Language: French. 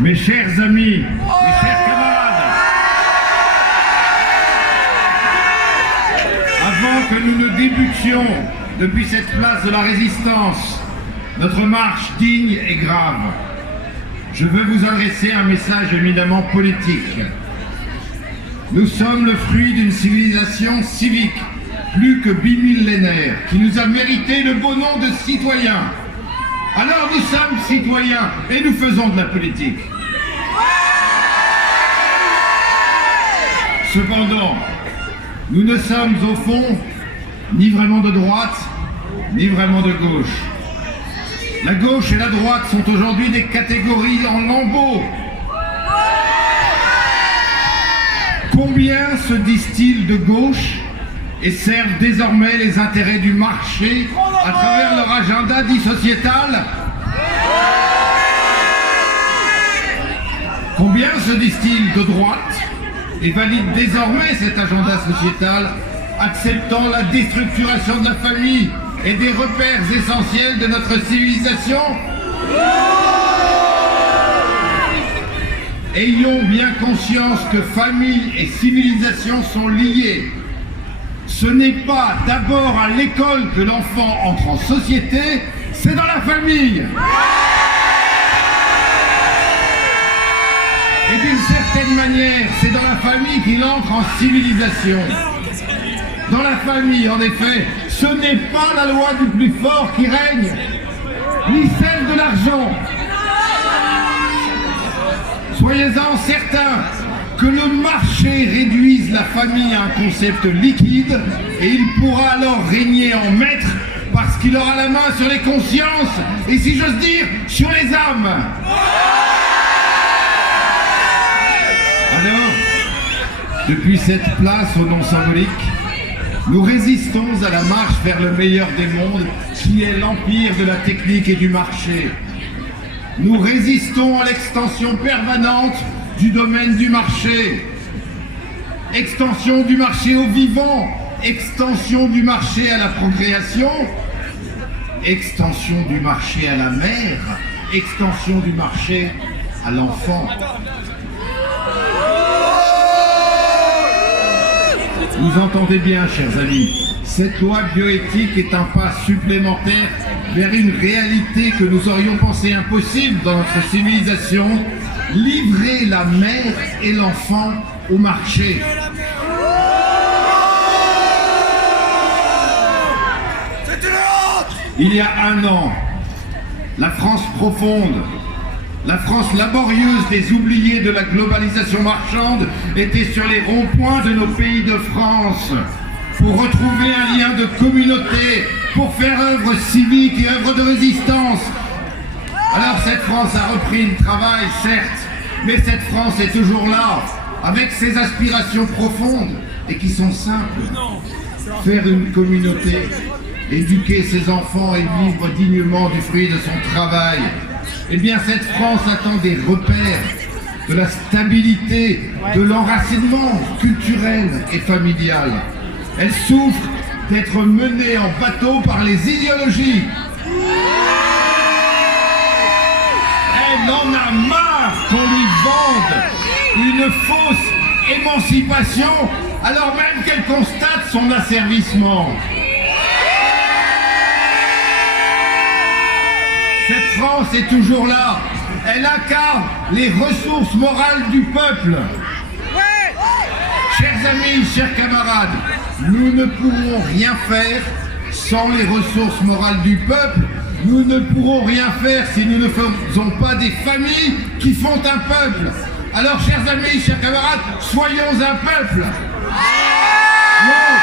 Mes chers amis, mes chers camarades, avant que nous ne débutions depuis cette place de la Résistance notre marche digne et grave, je veux vous adresser un message éminemment politique. Nous sommes le fruit d'une civilisation civique plus que bimillénaire qui nous a mérité le beau nom de citoyens. Alors nous sommes citoyens et nous faisons de la politique. Cependant, nous ne sommes au fond ni vraiment de droite, ni vraiment de gauche. La gauche et la droite sont aujourd'hui des catégories en lambeaux. Combien se disent-ils de gauche et servent désormais les intérêts du marché à travers leur agenda dit sociétal? Combien se disent-ils de droite et valident désormais cet agenda sociétal, acceptant la déstructuration de la famille et des repères essentiels de notre civilisation? Ayons bien conscience que famille et civilisation sont liées. Ce n'est pas d'abord à l'école que l'enfant entre en société, c'est dans la famille. Et d'une certaine manière, c'est dans la famille qu'il entre en civilisation. Dans la famille, en effet, ce n'est pas la loi du plus fort qui règne, ni celle de l'argent. Soyez-en certains que le marché réduise la famille à un concept liquide et il pourra alors régner en maître parce qu'il aura la main sur les consciences et, si j'ose dire, sur les âmes. Alors, depuis cette place au nom symbolique, nous résistons à la marche vers le meilleur des mondes qui est l'empire de la technique et du marché. Nous résistons à l'extension permanente du domaine du marché. Extension du marché au vivant, extension du marché à la procréation, extension du marché à la mère, extension du marché à l'enfant. Vous entendez bien, chers amis, cette loi bioéthique est un pas supplémentaire vers une réalité que nous aurions pensé impossible dans notre civilisation, livrer la mère et l'enfant au marché. Il y a un an, la France profonde, la France laborieuse des oubliés de la globalisation marchande était sur les ronds-points de nos pays de France pour retrouver un lien de communauté, pour faire œuvre civique et œuvre de résistance. Alors cette France a repris le travail, certes, mais cette France est toujours là, avec ses aspirations profondes et qui sont simples. Faire une communauté, éduquer ses enfants et vivre dignement du fruit de son travail. Eh bien, cette France attend des repères, de la stabilité, de l'enracinement culturel et familial. Elle souffre d'être menée en bateau par les idéologies. Elle en a marre qu'on lui vende une fausse émancipation alors même qu'elle constate son asservissement. Cette France est toujours là. Elle incarne les ressources morales du peuple. Chers amis, chers camarades, nous ne pourrons rien faire sans les ressources morales du peuple. Nous ne pourrons rien faire si nous ne faisons pas des familles qui font un peuple. Alors, chers amis, chers camarades, soyons un peuple. Non,